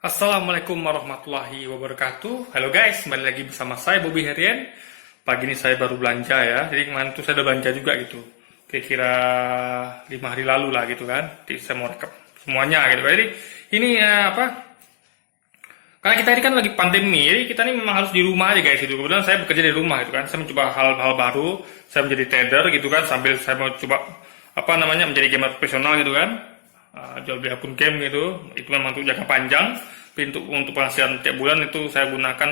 Assalamualaikum warahmatullahi wabarakatuh. Halo guys, kembali lagi bersama saya Bobby Herian. Pagi ini saya baru belanja ya. Jadi kemarin tuh saya udah belanja juga gitu. Kira-kira 5 hari lalu lah gitu kan. Jadi saya mau rekap semuanya gitu. Jadi ini karena kita ini kan lagi pandemi, jadi kita ini memang harus di rumah aja guys gitu. Kemudian saya bekerja di rumah gitu kan. Saya mencoba hal-hal baru. Saya menjadi trader gitu kan. Sambil saya mau coba menjadi gamer profesional gitu kan. Jual beli akun game gitu, itu memang untuk jangka panjang. Tapi untuk penghasilan tiap bulan itu saya gunakan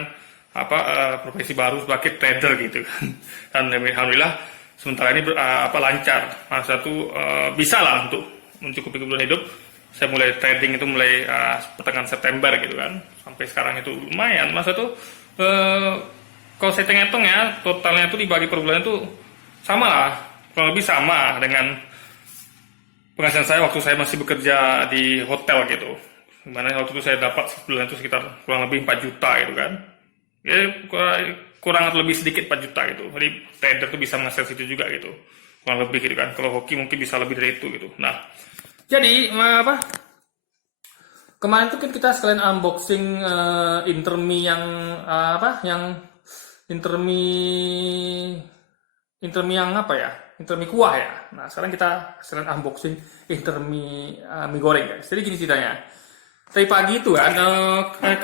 profesi baru sebagai trader gitu kan. Dan alhamdulillah sementara ini lancar. Masa itu bisa lah untuk mencukupi kebutuhan hidup. Saya mulai trading itu mulai pertengahan September gitu kan, sampai sekarang itu lumayan. Masa itu kalau saya hitung ya, totalnya itu dibagi per bulan itu sama lah, kurang lebih sama dengan penghasilan saya waktu saya masih bekerja di hotel gitu. Dimana waktu itu saya dapat sebulan itu sekitar kurang lebih 4 juta gitu kan. Ya kurang atau lebih sedikit 4 juta gitu. Jadi trader itu bisa menghasilkan situ juga gitu. Kurang lebih gitu kan. Kalau hoki mungkin bisa lebih dari itu gitu. Nah, jadi kemarin tuh kan kita sekalian unboxing Intermi yang yang Intermi Intermi yang Intermi kuah ya. Nah, sekarang kita sekalian unboxing Intermi mie goreng guys. Jadi gini ceritanya. Tadi pagi itu kan,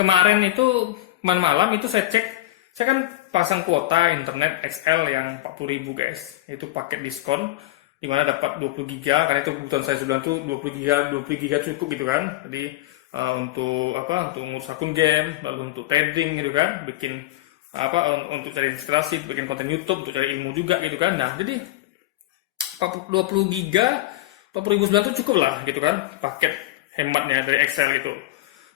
kemarin itu malam itu saya cek, saya kan pasang kuota internet XL yang 40.000 guys. Itu paket diskon, dimana dapat 20 giga, karena itu kebutuhan saya sebulan tuh 20 giga cukup gitu kan. Jadi untuk ngurus akun game, lalu untuk trading gitu kan, bikin untuk cari inspirasi, bikin konten YouTube, untuk cari ilmu juga gitu kan. Nah, jadi 20 giga 40.000 sebulan itu cukup lah gitu kan, paket hematnya dari Excel itu.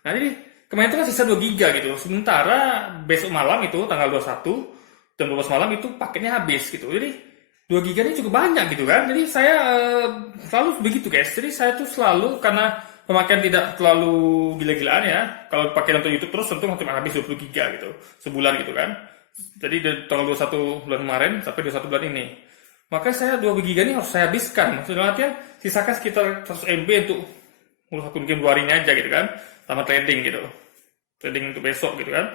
Nah, jadi kemarin itu kan sisa 2 giga gitu. Sementara besok malam itu tanggal 21 jam 12 malam itu paketnya habis gitu. Jadi 2 giga ini cukup banyak gitu kan. Jadi saya selalu begitu guys. Jadi saya tuh selalu, karena pemakaian tidak terlalu gila-gilaan ya. Kalau pakai nonton YouTube terus tentu habis 20 giga gitu sebulan gitu kan. Jadi dari tanggal 21 bulan kemarin sampai 21 bulan ini. Maka saya 2 giga ini harus saya habiskan. Maksudnya sisakan sekitar 100 MB untuk ngurus akun game 2 harinya aja gitu kan. Sama trading gitu. Trading untuk besok gitu kan.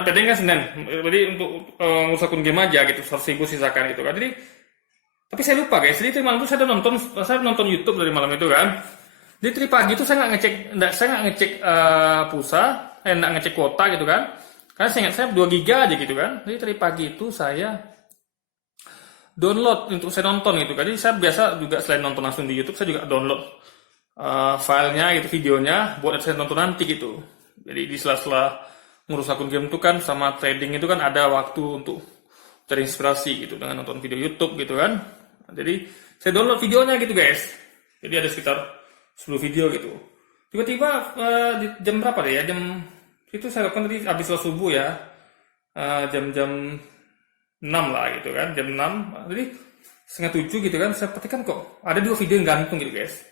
Trading kan Senin. Jadi untuk ngurus akun game aja gitu. 100.000 sisakan gitu kan. Jadi tapi saya lupa guys. Jadi malam itu saya nonton YouTube dari malam itu kan. Jadi tadi pagi itu saya nggak ngecek pulsa, nggak ngecek kuota gitu kan. Karena saya ingat saya 2 giga aja gitu kan. Jadi tadi pagi itu saya download untuk saya nonton gitu kan. Jadi saya biasa juga selain nonton langsung di YouTube, saya juga download filenya gitu, videonya buat saya nonton nanti gitu. Jadi di sela-sela ngurus akun game itu kan sama trading itu kan ada waktu untuk cari inspirasi gitu dengan nonton video YouTube gitu kan. Jadi saya download videonya gitu guys. Jadi ada sekitar 10 video gitu. Tiba-tiba di jam berapa deh ya? Jam itu saya lakukan tadi habis sholat subuh ya. Jam-jam 6 lah gitu kan. Jam 6. Jadi setengah 7 gitu kan. Saya perhatikan kok ada 2 video yang gantung gitu guys.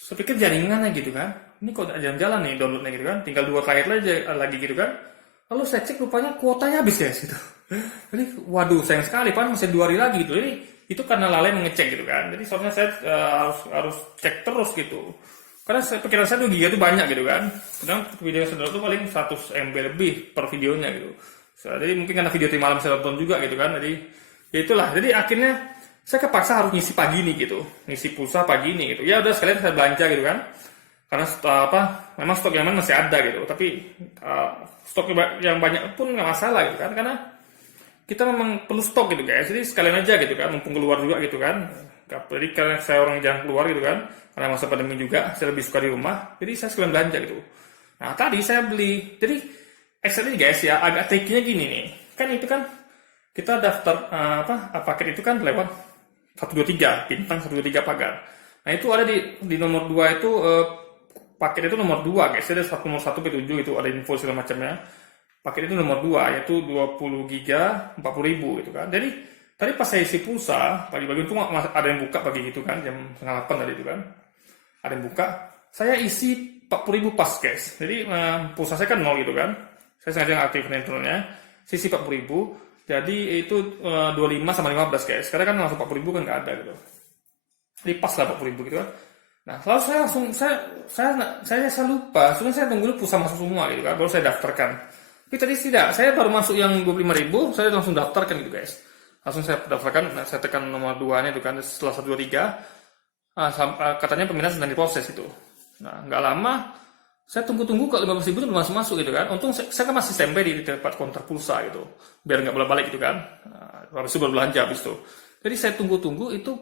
Saya pikir jaringannya gitu kan. Ini kok jalan-jalan nih downloadnya gitu kan. Tinggal 2 terakhir lagi gitu kan. Lalu saya cek rupanya kuotanya habis guys gitu. Jadi waduh sayang sekali pan masih 2 hari lagi gitu. Jadi itu karena lalai mengecek gitu kan. Jadi soalnya saya harus cek terus gitu. Karena pikiran saya 2 giga itu banyak gitu kan. Kadang video yang saya download itu paling 100 MB lebih per videonya gitu. Jadi mungkin karena video tadi malam saya tonton juga gitu kan. Jadi ya itulah. Jadi akhirnya saya kepaksa harus ngisi pagi nih gitu. Ngisi pulsa pagi nih gitu. Ya udah sekalian saya belanja gitu kan. Karena memang stok yang masih ada gitu. Tapi stok yang banyak pun nggak masalah gitu kan. Karena kita memang perlu stok gitu guys. Jadi sekalian aja gitu kan. Mumpung keluar juga gitu kan. Jadi karena saya orang jarang keluar gitu kan. Karena masa pandemi juga. Saya lebih suka di rumah. Jadi saya sekalian belanja gitu. Nah tadi saya beli. Jadi Excel ini guys ya agak triknya gini nih. Kan itu kan kita daftar paket itu kan lewat 123 bintang 123 pagar. Nah itu ada di nomor 2 itu paket itu nomor 2 guys. Ada nomor 1 sampai 7 itu ada info segala macamnya. Paket itu nomor 2 yaitu 20 giga 40.000 gitu kan. Jadi tadi pas saya isi pulsa pagi-pagi itu ada yang buka pagi gitu kan jam setengah 8 tadi itu kan. Ada yang buka. Saya isi 40.000 pas guys. Jadi pulsa saya kan 0 gitu kan. Saya sengaja aktifin internetnya. Sisi 40.000. Jadi itu 25 sama 15 guys. Sekarang kan langsung 40.000 kan nggak ada gitu. Jadi pas lah 40.000 gitu kan. Nah, lalu saya langsung saya lupa, sebenarnya saya tunggu dulu pulsa masuk semua gitu kan, baru saya daftarkan. Tapi tadi tidak, saya baru masuk yang 25.000, saya langsung daftarkan gitu guys. Langsung saya daftarkan, nah, saya tekan nomor 2-nya itu kan, setelah 1, 2, 3, katanya pemindahan sedang diproses itu. Nah, nggak lama, saya tunggu-tunggu kok 15.000 itu belum masuk gitu kan. Untung saya kan masih standby di tempat konter pulsa gitu, biar nggak bolak-balik gitu kan. Nah, habis itu baru belanja habis itu. Jadi saya tunggu-tunggu itu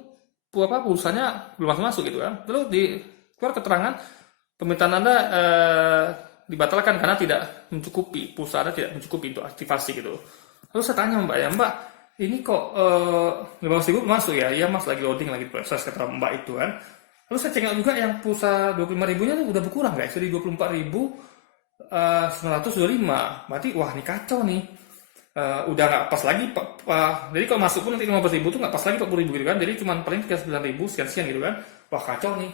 pulsanya belum masuk gitu kan. Lalu di keluar keterangan permintaan Anda dibatalkan karena tidak mencukupi, pulsa Anda tidak mencukupi untuk aktivasi gitu. Lalu saya tanya Mbak ya, Mbak ini kok 15.000 masuk ya? Iya Mas, lagi loading, lagi proses, kata Mbak itu kan. Lalu saya cek juga yang pulsa 25.000-nya tuh udah berkurang guys, jadi 24.925. Berarti wah ini kacau nih. Udah nggak pas lagi, jadi kalau masuk pun nanti 15.000 tuh nggak pas lagi 40.000 gitu kan, jadi cuma paling 39.000 sekian gitu kan. Wah kacau nih.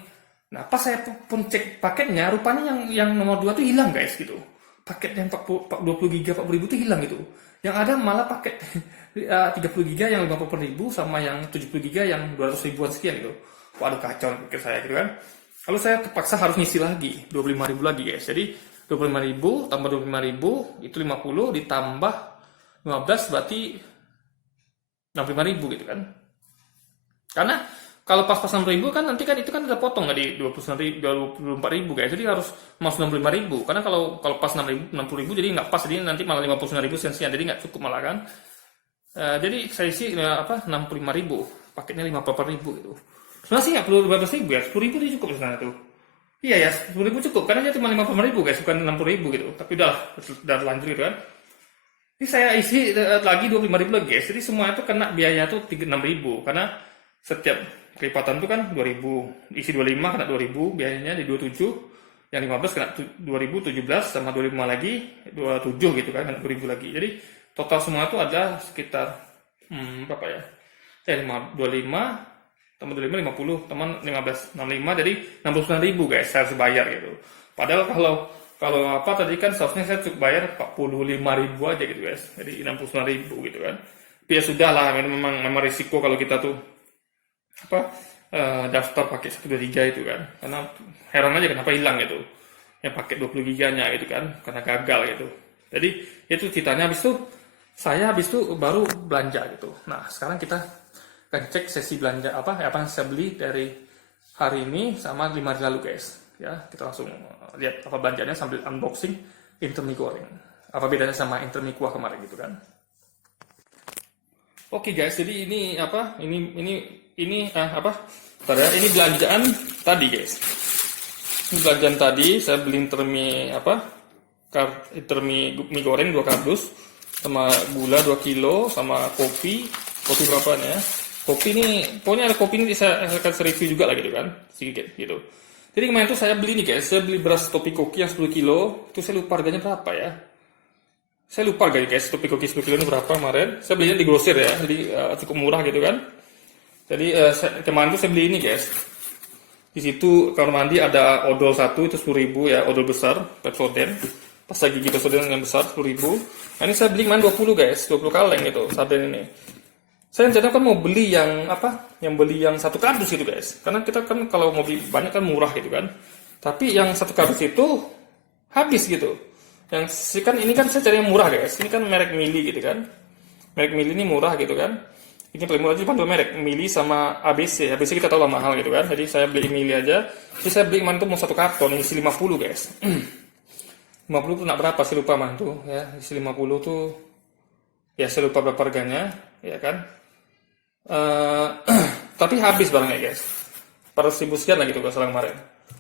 Nah pas saya pun cek paketnya, rupanya yang nomor 2 tuh hilang guys gitu. Paket yang 20 giga 40.000 tuh hilang gitu. Yang ada malah paket 30 giga yang 50.000 sama yang 70 giga yang 200.000-an sekian gitu. Waduh kacau pikir saya gitu kan. Lalu saya terpaksa harus ngisi lagi 25.000 lagi guys. Jadi 25.000 tambah 25.000 itu 50 ditambah 15 berarti 65.000 gitu kan. Karena kalau pas 6.000 kan nanti kan itu kan udah potong nggak di 24.000 guys. Jadi harus masuk 65.000. Karena kalau pas 60.000 jadi nggak pas, jadi nanti malah 59.000 sekian. Jadi nggak cukup malah kan. Jadi saya isi 65.000, paketnya 54.000 gitu. Sebenarnya sih nggak perlu 12.000 ya, 10.000 itu cukup sebenarnya tuh. Iya ya, 10.000 cukup karena dia cuma 54.000 guys, bukan 60.000 gitu. Tapi udah lanjut gitu kan. Ini saya isi lagi 25.000 lagi guys. Jadi semua itu kena biaya tuh 6.000 karena setiap kelipatan itu kan 2.000. Isi 25 kena 2.000, biayanya di 27. Yang 15 kena 2.017 sama 25 lagi 27 gitu kan, kena 2.000 lagi. Jadi total semua itu ada sekitar berapa ya? 25 tambah 25 50 teman 15 65 jadi 69.000 guys saya harus bayar gitu. Padahal kalau apa tadi kan seharusnya saya cukup bayar 45.000 aja gitu guys. Jadi 69.000 gitu kan. Tapi ya sudah lah, memang risiko kalau kita tuh daftar pakai 123 itu kan. Karena heran aja kenapa hilang gitu. Yang pakai 20 giganya gitu kan, karena gagal gitu. Jadi itu ceritanya habis itu baru belanja gitu. Nah, sekarang kita akan cek sesi belanja apa yang saya beli dari hari ini sama 5 hari lalu guys. Ya, kita langsung lihat apa belanjanya sambil unboxing Indomie goreng. Apa bedanya sama Indomie kuah kemarin gitu kan. Oke guys, jadi ini ini belanjaan tadi guys. Ini belanjaan tadi saya beli Indomie mie goreng 2 kardus sama gula 2 kilo sama kopi berapa nih ya? Kopi ini, pokoknya ada kopi ini saya akan review juga lah gitu kan, sedikit gitu. Jadi kemarin tuh saya beli nih guys, saya beli beras Topi Koki yang 10 kilo, itu saya lupa harganya berapa ya. Saya lupa harganya guys, Topi Koki 10 kilo ini berapa kemarin. Saya belinya di grosir ya, jadi cukup murah gitu kan. Jadi kemarin tuh saya beli ini guys. Di situ kamar mandi ada odol 1 itu 10.000 ya, odol besar, Pepsodent. Pasta gigi Pepsodent yang besar 10.000. Nah ini saya beli kemarin 20 guys, 20 kaleng gitu, sarden ini. Saya rencana kan mau beli yang beli yang 1 kardus gitu guys. Karena kita kan kalau mau beli banyak kan murah gitu kan. Tapi yang 1 kardus itu habis gitu. Yang ini kan saya cari yang murah guys. Ini kan merek Mili gitu kan. Merek Mili ini murah gitu kan. Ini paling murah cuma 2 merek, Mili sama ABC. ABC kita tahu lah mahal gitu kan. Jadi saya beli Mili aja. Jadi saya beli kemarin tuh mau 1 karton, isi 50 guys. 50 tuh nak berapa sih lupa man tuh ya. Isi 50 tuh ya saya lupa berapa harganya ya kan. Tapi habis barangnya guys, 400.000 sekian lah gitu kalau salah kemarin.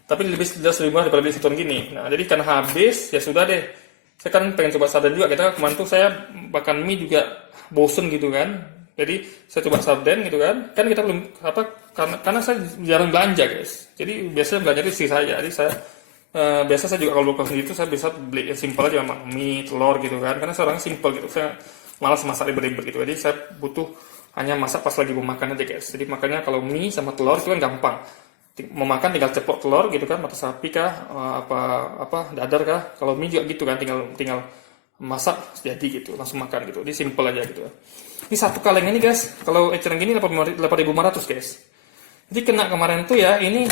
Tapi lebih jelas lebih murah daripada beli seton gini. Nah jadi karena habis ya sudah deh. Saya kan pengen coba sarden juga. Kita kemarin tuh saya makan mie juga bosen gitu kan. Jadi saya coba sarden gitu kan. Kan kita belum karena saya jarang belanja guys. Jadi biasanya belanja itu istri saya. Jadi saya biasa saya juga kalau buka sendiri itu saya bisa beli yang simpel aja, mie, telur gitu kan. Karena saya orang simpel gitu. Saya malas masak ribet-ribet gitu. Jadi saya butuh hanya masak pas lagi mau makan aja guys. Jadi makanya kalau mie sama telur itu kan gampang. Mau makan tinggal ceplok telur gitu kan, mata sapi kah, dadar kah. Kalau mie juga gitu kan, tinggal masak jadi gitu, langsung makan gitu. Jadi simple aja gitu. Ini 1 kaleng ini guys, kalau eceran gini 8.500 guys. Jadi kena kemarin tuh ya, ini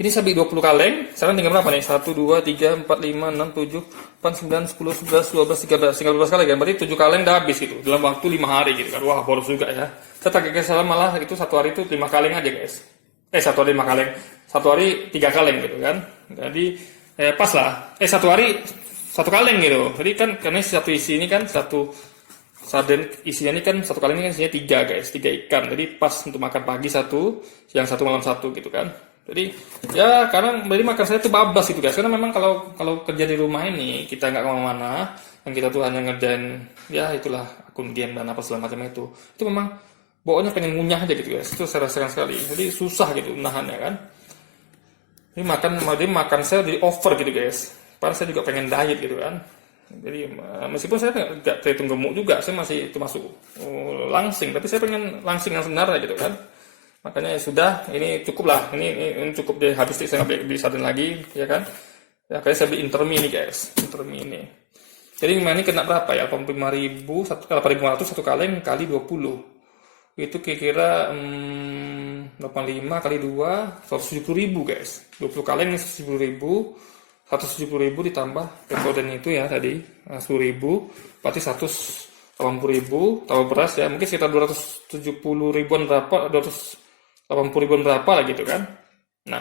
Ini saya beli 20 kaleng, sekarang tinggal berapa nih? 1, 2, 3, 4, 5, 6, 7, 8, 9, 10, 11, 12, 13, tinggal 12 kaleng kan? Berarti 7 kaleng udah habis gitu, dalam waktu 5 hari gitu kan. Wah, boros juga ya. Saya tak kayak salah malah itu 1 hari itu 5 kaleng aja guys. 1 hari 5 kaleng, 1 hari 3 kaleng gitu kan. Jadi pas lah, 1 hari 1 kaleng gitu. Jadi kan karena satu isi ini kan satu sarden isinya ini kan 1 kaleng ini kan isinya 3 guys, 3 ikan. Jadi pas untuk makan pagi 1, siang 1, malam 1 gitu kan. Jadi ya karena jadi makan saya itu bablas gitu guys. Karena memang kalau kerja di rumah ini kita nggak kemana-mana, yang kita tuh hanya ngerjain ya itulah akun game dan apa segala macam itu memang bawaannya pengen ngunyah aja gitu guys. Itu saya rasakan sekali. Jadi susah gitu nahannya kan. Ini makan saya jadi over gitu guys. Padahal saya juga pengen diet gitu kan. Jadi meskipun saya nggak terhitung gemuk juga, saya masih termasuk langsing, tapi saya pengen langsing yang sebenarnya gitu kan. Makanya ya sudah, ini cukup lah, ini cukup deh, habis itu saya nggak beli sarden lagi, ya kan? Ya kayak saya beli Intermi nih guys, Intermi ini. Jadi ini kena berapa ya? 85.000, 8.500 satu kaleng kali 20. Itu kira-kira 85 kali 2, 170.000 guys. 20 kaleng ini 170.000, 170.000 ditambah pekoden itu ya tadi 10.000, berarti 180.000 tambah beras ya, mungkin sekitar 270 ribuan berapa, 280 ribuan berapa lah gitu kan. Nah,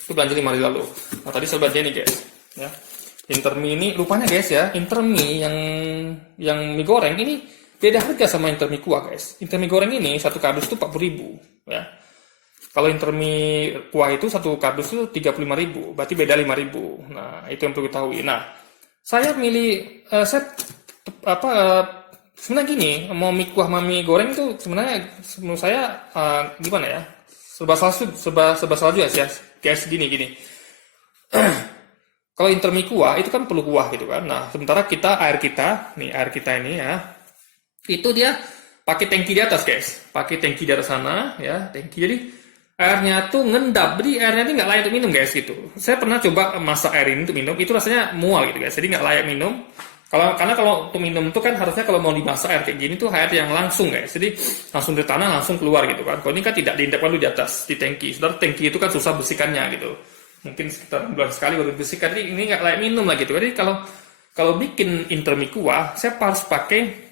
itu belanja 5 hari lalu. Nah, tadi saya belanja ini guys ya. Intermi ini rupanya guys ya, Intermi yang mie goreng ini beda harga sama Intermi kuah guys. Intermi goreng ini satu kardus itu 40.000 ya. Kalau Intermi kuah itu satu kardus itu 35.000, berarti beda 5.000. Nah, itu yang perlu diketahui. Nah, saya milih sebenarnya gini, mau mie kuah sama mie goreng itu sebenarnya menurut saya gimana ya? Serba salah juga sih ya. Guys gini. Kalau Intermi kuah itu kan perlu kuah gitu kan. Nah, sementara air kita ini ya, itu dia pakai tangki di atas guys. Pakai tangki di atas sana ya, tangki. Jadi airnya tuh ngendap, jadi airnya ini nggak layak untuk minum guys gitu. Saya pernah coba masak air ini untuk minum, itu rasanya mual gitu guys. Jadi nggak layak minum. Karena kalau untuk minum itu kan harusnya kalau mau dimasak air kayak gini tuh air yang langsung guys. Jadi langsung dari tanah langsung keluar gitu kan. Kalau ini kan tidak diendapkan dulu di atas di tangki. Saudara, tangki itu kan susah bersihkannya gitu. Mungkin sekitar bulan sekali baru bersihkan. Jadi ini nggak layak minum lah gitu. Jadi kalau bikin Intermi kuah, saya harus pakai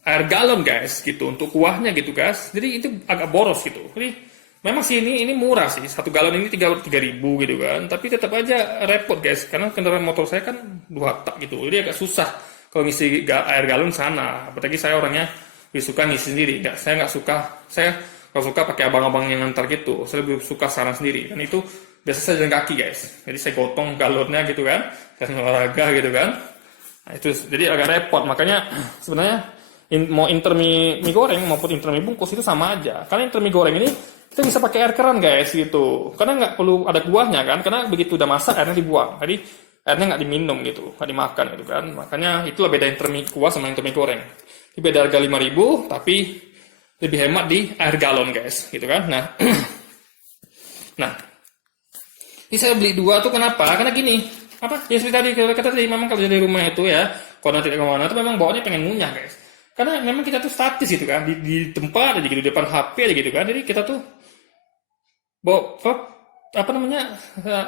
air galon guys gitu untuk kuahnya gitu guys. Jadi itu agak boros gitu. Jadi memang sih ini murah sih, 1 galon ini 3.000 gitu kan, tapi tetap aja repot guys, karena kendaraan motor saya kan 2 tak gitu, jadi agak susah kalau ngisi air galon sana. Apalagi saya orangnya lebih suka ngisi sendiri, saya nggak suka pakai abang-abang yang ngantar gitu, saya lebih suka sana sendiri, dan itu biasa saya jalan kaki guys, jadi saya gotong galonnya gitu kan, dan olahraga gitu kan. Nah, itu jadi agak repot, makanya sebenarnya mau Intermi mie goreng maupun Intermi bungkus itu sama aja, karena Intermi goreng ini kita bisa pakai air keran guys gitu, karena nggak perlu ada kuahnya kan, karena begitu udah masak airnya dibuang, jadi airnya nggak diminum gitu, nggak dimakan gitu kan. Makanya itulah beda Intermi kuah sama Intermi goreng. Ini beda harga 5.000 tapi lebih hemat di air galon guys gitu kan. Nah ini saya beli 2 tuh kenapa? Karena gini, ya seperti tadi memang kalau dari rumah itu ya, kalau nanti kemana itu memang bawaannya pengen ngunyah guys. Karena memang kita tuh statis gitu kan, di tempat aja gitu, di depan HP aja gitu kan. Jadi kita tuh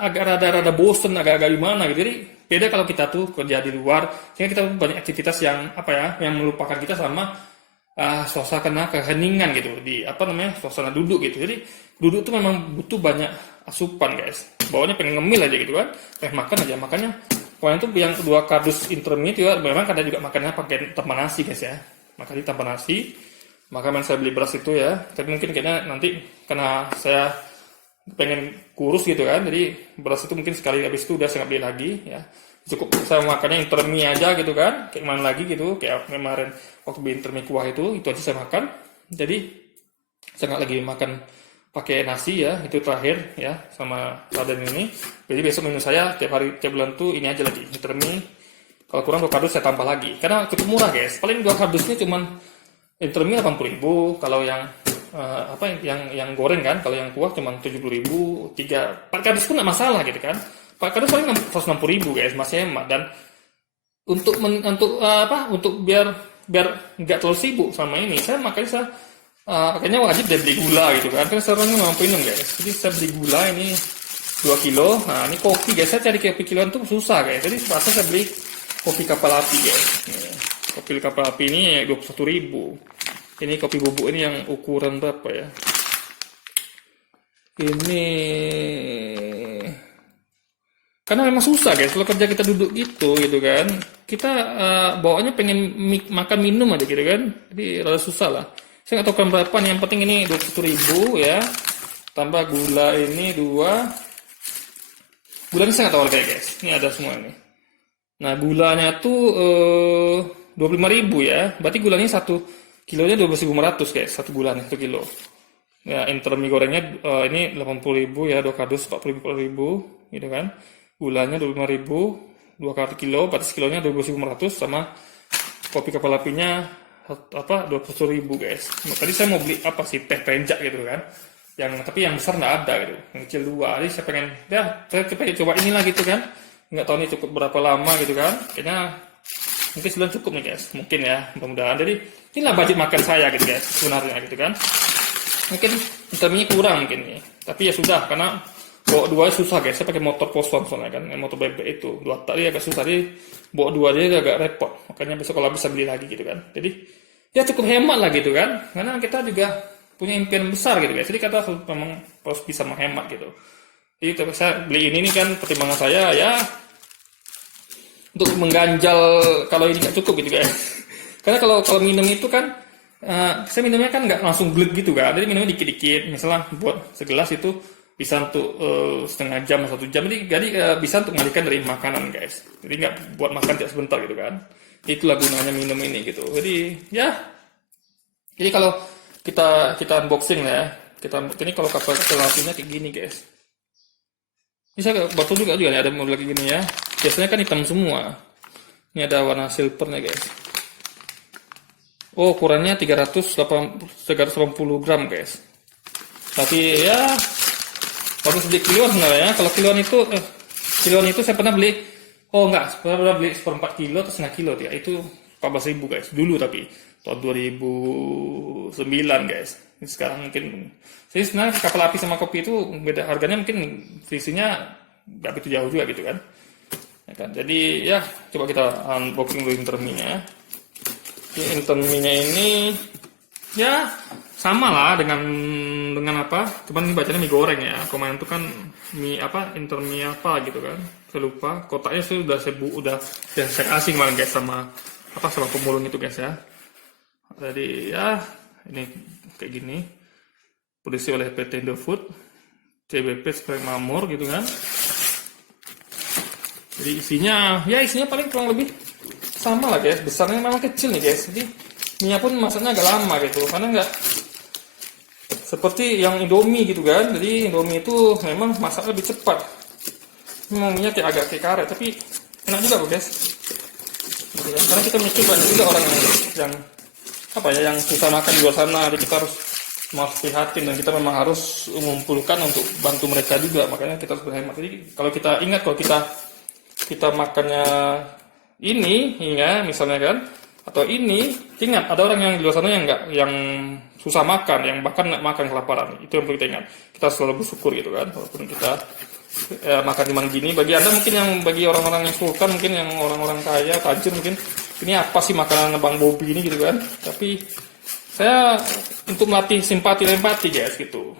agak rada bosen, agak gimana gitu. Jadi beda kalau kita tuh kerja di luar, sehingga kita banyak aktivitas yang yang melupakan kita sama suasana keheningan gitu, suasana duduk gitu. Jadi duduk tuh memang butuh banyak asupan guys. Bawahnya pengen ngemil aja gitu kan, makan aja. Makanya pokoknya tuh yang kedua kardus Intermi itu ya, memang kadang juga makannya pakai tanpa nasi guys ya. Makanya tanpa nasi. Makanya saya beli beras itu ya. Tapi mungkin kayaknya nanti karena saya pengen kurus gitu kan, jadi beras itu mungkin sekali habis itu udah saya nggak beli lagi ya. Cukup saya makannya Intermi aja gitu kan, kayak mana lagi gitu, kayak kemarin waktu beli Intermi kuah itu aja saya makan. Jadi saya nggak lagi makan pakai nasi ya, itu terakhir ya sama sarden ini. Jadi besok menu saya tiap bulan tuh ini aja lagi Intermi. Kalau kurang 2 kardus saya tambah lagi, karena cukup murah guys. Paling 2 kardusnya cuman Intermi 80.000, kalau yang yang goreng kan, kalau yang kuah cuma 70.000, 4 kardus pun nggak masalah gitu kan. 4 kardus paling 160.000 guys, masih hemat. Dan untuk biar nggak terlalu sibuk sama ini, makanya saya kayaknya wajib dia beli gula gitu kan, karena sekarang ini mampu minum guys. Jadi saya beli gula ini 2 kilo. Nah ini kopi guys, saya cari kopi kiloan tuh susah guys. Jadi terpaksa saya beli kopi kapal api guys. Nih, kopi kapal api ini 21.000. Ini kopi bubuk ini yang ukuran berapa ya? Ini karena memang susah guys, kalau kerja kita duduk gitu kan, kita bawaannya pengen makan minum aja gitu kan, jadi rada susah lah. Saya nggak tahu kan berapa nih, yang penting ini 21.000 ya, tambah gula ini 2. Gula ini saya nggak tahu harganya guys, ini ada semua ini. Nah gulanya tuh 25.000 ya, berarti gulanya 1 kilonya 12.500 guys, 1 gulanya 1 kilo. Ya indomie gorengnya ini 80.000 ya, 2 kardus 40.000 gitu kan. Gulanya 25.000, 2 kilo, berarti kilonya 12.500, sama kopi kapal apinya 20.000 guys. Tadi saya mau beli apa sih, teh penjak gitu kan, tapi yang besar nggak ada gitu, yang kecil 2. Jadi saya pengen saya pengen coba inilah gitu kan, nggak tahu ini cukup berapa lama gitu kan, kayaknya mungkin sebulan cukup nih guys, mungkin ya, mudah-mudahan. Jadi inilah budget makan saya gitu guys sebenarnya gitu kan. Mungkin intermitnya kurang mungkin nih, tapi ya sudah, karena bawa 2 susah guys. Saya pakai motor poson soalnya kan, motor bebek itu 2 tak dia agak susah, jadi bawa 2 dia agak repot. Makanya besok kalau bisa beli lagi gitu kan. Jadi ya cukup hemat lah gitu kan, karena kita juga punya impian besar gitu guys. Jadi kita memang harus bisa menghemat gitu. Jadi saya beli ini kan pertimbangan saya ya untuk mengganjal kalau ini nggak cukup gitu guys. Karena kalau minum itu kan saya minumnya kan nggak langsung glek gitu kan, jadi minumnya dikit-dikit. Misalnya buat segelas itu bisa untuk setengah jam atau 1 jam, jadi bisa untuk mengalihkan dari makanan guys. Jadi nggak buat makan tidak sebentar gitu kan. Itulah gunanya minum ini gitu. Jadi ya, jadi kalau kita unboxing ya, ini kalau kapal apinya kayak gini guys. Ini saya botol juga nih, ada model kayak gini ya. Biasanya kan hitam semua. Ini ada warna silvernya guys. Oh, ukurannya 380 gram guys. Tapi ya baru sedikit kiloan sebenarnya. Kalau kiloan itu saya pernah beli. Oh enggak, pernah beli 1/4 kilo atau setengah kilo dia. Itu 14.000 guys. Dulu tapi tahun 2009 guys. Ini sekarang mungkin. Jadi sebenarnya kapal api sama kopi itu beda harganya, mungkin selisihnya nggak begitu jauh juga gitu kan. Ya kan? Jadi ya coba kita unboxing dulu interminya. Indomie-nya ini ya sama lah dengan apa, cuman ini bacanya mie goreng ya. Kemarin itu kan mie apa, Indomie apa gitu kan, saya lupa. Kotaknya sudah saya asing kemarin guys sama pemulung itu guys ya. Jadi ya ini kayak gini, produksi oleh PT Indofood, CBP Spreng Mamor gitu kan. Jadi isinya paling kurang lebih sama lah guys, besarnya memang kecil nih guys. Jadi minyak pun masaknya agak lama gitu, karena nggak seperti yang Indomie gitu kan. Jadi Indomie itu memang masaknya lebih cepat. Memang minyak agak kayak karet, tapi enak juga kok guys. Gitu kan? Karena kita mikir banyak juga orang yang susah makan di luar sana, jadi kita harus prihatin, dan kita memang harus mengumpulkan untuk bantu mereka juga. Makanya kita harus berhemat. Jadi kalau kita ingat, kalau kita makannya ini ya misalnya kan, atau ini, ingat ada orang yang di luar sana yang susah makan, yang bahkan nggak makan kelaparan. Itu yang perlu kita ingat. Kita selalu bersyukur gitu kan, walaupun kita makan cuma gini. Bagi anda mungkin, bagi orang-orang yang sultan, mungkin yang orang-orang kaya tajir, mungkin ini apa sih makanan Bang Bobi ini gitu kan. Tapi saya untuk melatih simpati dan empati guys gitu.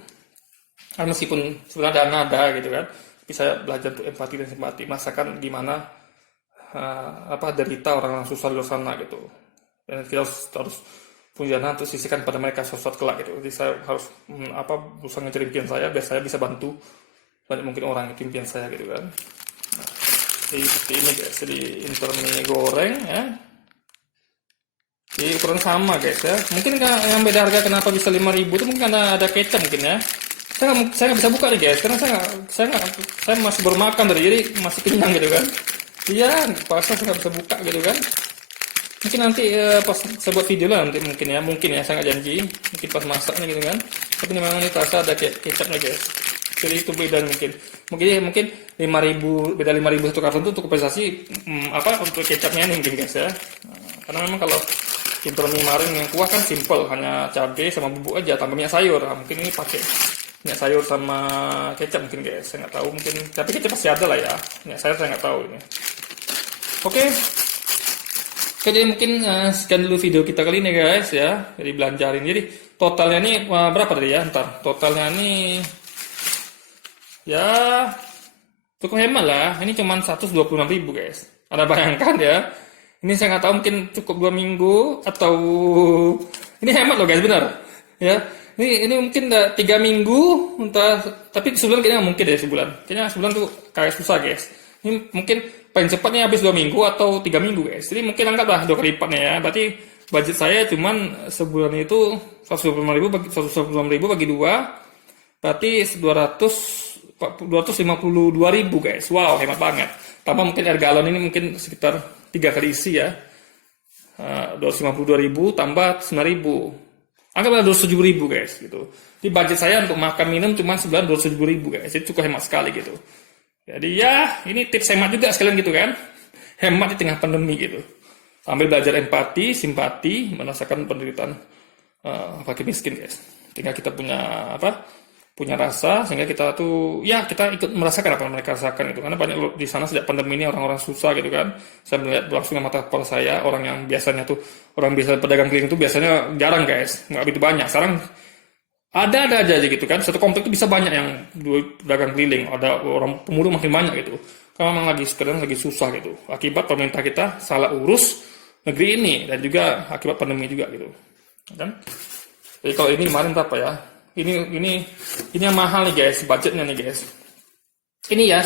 Karena meskipun sebenarnya dana ada gitu kan, tapi saya belajar untuk empati dan simpati, merasakan gimana derita orang susah di luar sana gitu. Dan kita harus punya dana untuk sisihkan pada mereka suatu kelak gitu. Jadi saya harus berusaha ngejar impian saya, biar saya bisa bantu banyak mungkin orang, itu impian saya gitu kan. Nah, jadi seperti ini guys, jadi Indomie goreng ya. Jadi ukuran sama guys ya. Mungkin yang beda harga kenapa bisa 5.000 itu mungkin karena ada kecap mungkin ya. Saya nggak bisa buka nih guys, karena saya masih baru makan tadi, jadi masih kenyang gitu kan. Iya, pasal saya nggak bisa buka gitu kan. Mungkin nanti pas saya buat video lah nanti mungkin ya, saya nggak janji. Mungkin pas masaknya gitu kan. Tapi memang ini terasa ada kecapnya guys. Jadi itu beda mungkin 5.000, beda 5.000 satu karton itu untuk kompensasi untuk kecapnya ini mungkin guys ya. Karena memang kalau Indomie kemarin yang kuah kan simple, hanya cabai sama bubuk aja, tambah minyak sayur. Nah, mungkin ini pakai minyak sayur sama kecap mungkin guys, saya nggak tahu, mungkin tapi kecap pasti ada lah ya. Minyak sayur saya nggak tahu ini. Oke, jadi mungkin sekian dulu video kita kali ini guys ya. Jadi belanja hari ini. Jadi totalnya ini berapa tadi ya? Ntar totalnya ini ya cukup hemat lah. Ini cuma 126.000 guys. Anda bayangkan ya. Ini saya nggak tahu mungkin cukup 2 minggu atau ini hemat loh guys, benar ya. Ini mungkin 3 minggu entah, tapi sebulan kayaknya nggak mungkin ya sebulan. Kayaknya sebulan tuh kayak susah guys. Ini mungkin paling cepatnya habis 2 minggu atau 3 minggu guys. Jadi mungkin anggaplah 2 kali lipatnya ya. Berarti budget saya cuman sebulan itu 125.000 bagi 126.000 bagi 2. Berarti 252.000 guys. Wow, hemat banget. Tambah mungkin air galon ini mungkin sekitar 3 kali isi ya. 252.000 tambah 9.000. Anggaplah 207.000 guys gitu. Jadi budget saya untuk makan minum cuma sebulan 207.000 guys. Jadi cukup hemat sekali gitu. Jadi ya ini tips hemat juga sekalian gitu kan. Hemat di tengah pandemi gitu. Sambil belajar empati, simpati, merasakan penderitaan fakir miskin guys. Tinggal kita punya rasa sehingga kita tuh ya kita ikut merasakan apa yang mereka rasakan gitu. Karena banyak di sana sejak pandemi ini orang-orang susah gitu kan. Saya melihat langsung dengan mata kepala saya, orang yang biasanya tuh orang biasa pedagang keliling itu biasanya jarang guys, nggak begitu banyak. Sekarang ada aja gitu kan. Satu komplek itu bisa banyak yang pedagang keliling, ada orang pemulung makin banyak gitu. Karena memang sekarang lagi susah gitu. Akibat pemerintah kita salah urus negeri ini dan juga akibat pandemi juga gitu. Kan? Jadi kalau ini kemarin berapa ya? Ini yang mahal nih guys, budgetnya nih guys. Ini ya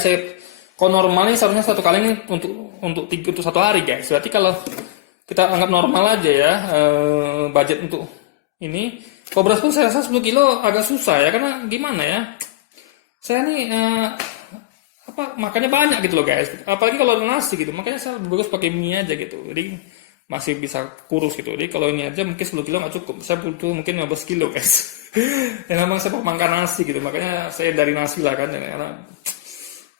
kalau normalnya seharusnya satu kali ini untuk 1 hari guys. Berarti kalau kita anggap normal aja ya budget untuk ini. Kalau beras pun saya rasa 10 kilo agak susah ya, karena gimana ya? Saya nih makannya banyak gitu loh guys. Apalagi kalau ada nasi gitu. Makanya saya lebih bagus pakai mie aja gitu. Jadi masih bisa kurus gitu. Jadi kalau ini aja mungkin 10 kilo nggak cukup. Saya butuh mungkin 15 kilo guys. Ya memang saya makan nasi gitu, makanya saya dari nasi lah kan, karena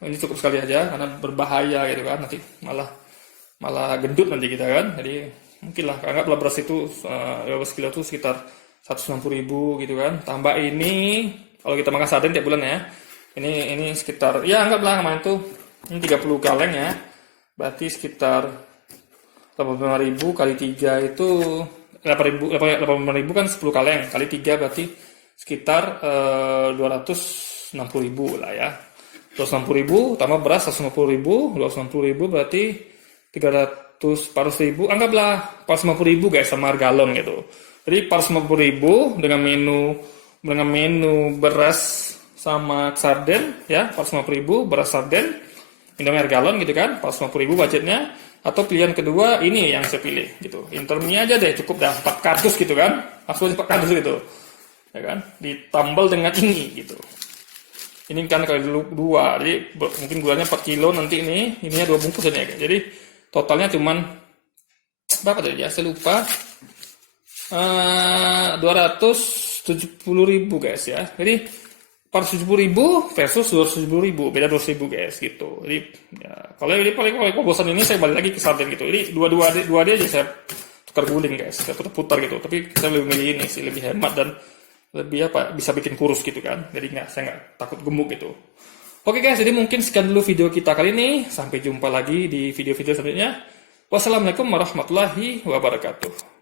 ini cukup sekali aja karena berbahaya gitu kan, nanti malah gendut nanti kita kan. Jadi mungkin lah anggaplah beras itu 15 kilo itu sekitar 160.000 gitu kan. Tambah ini kalau kita makan sarden tiap bulan ya, ini sekitar ya anggaplah kemarin tuh ini 30 kaleng ya, berarti sekitar 85.000 kali 3 itu 85.000 kan 10 kaleng kali 3 berarti sekitar 260.000 lah ya. 260.000 tambah beras 150.000, 260.000 berarti 400.000, anggaplah 450.000 guys sama air galon gitu. Jadi 450.000 dengan menu beras sama sarden ya, 450.000 beras sarden, minum air galon gitu kan, 450.000 budgetnya. Atau pilihan kedua ini yang saya pilih gitu. Indomie aja deh, cukup dah 4 kardus gitu kan. Langsung 4 kardus gitu. Ya kan? Ditambal dengan ini gitu. Ini kan kali dulu 2. Jadi mungkin gulanya 4 kilo nanti ininya 2 bungkus ini ya. Jadi totalnya cuman berapa tadi ya? Saya lupa. 270.000 guys ya. Jadi 470.000 versus 270.000, beda 200.000 guys gitu. Jadi ya, kalau bosan ini saya balik lagi ke sarden gitu. Jadi dua dia aja saya tukar guling guys, saya putar gitu. Tapi saya lebih milih ini sih, lebih hemat dan lebih bisa bikin kurus gitu kan. Jadi saya nggak takut gemuk gitu. Oke guys, jadi mungkin sekian dulu video kita kali ini. Sampai jumpa lagi di video-video selanjutnya. Wassalamualaikum warahmatullahi wabarakatuh.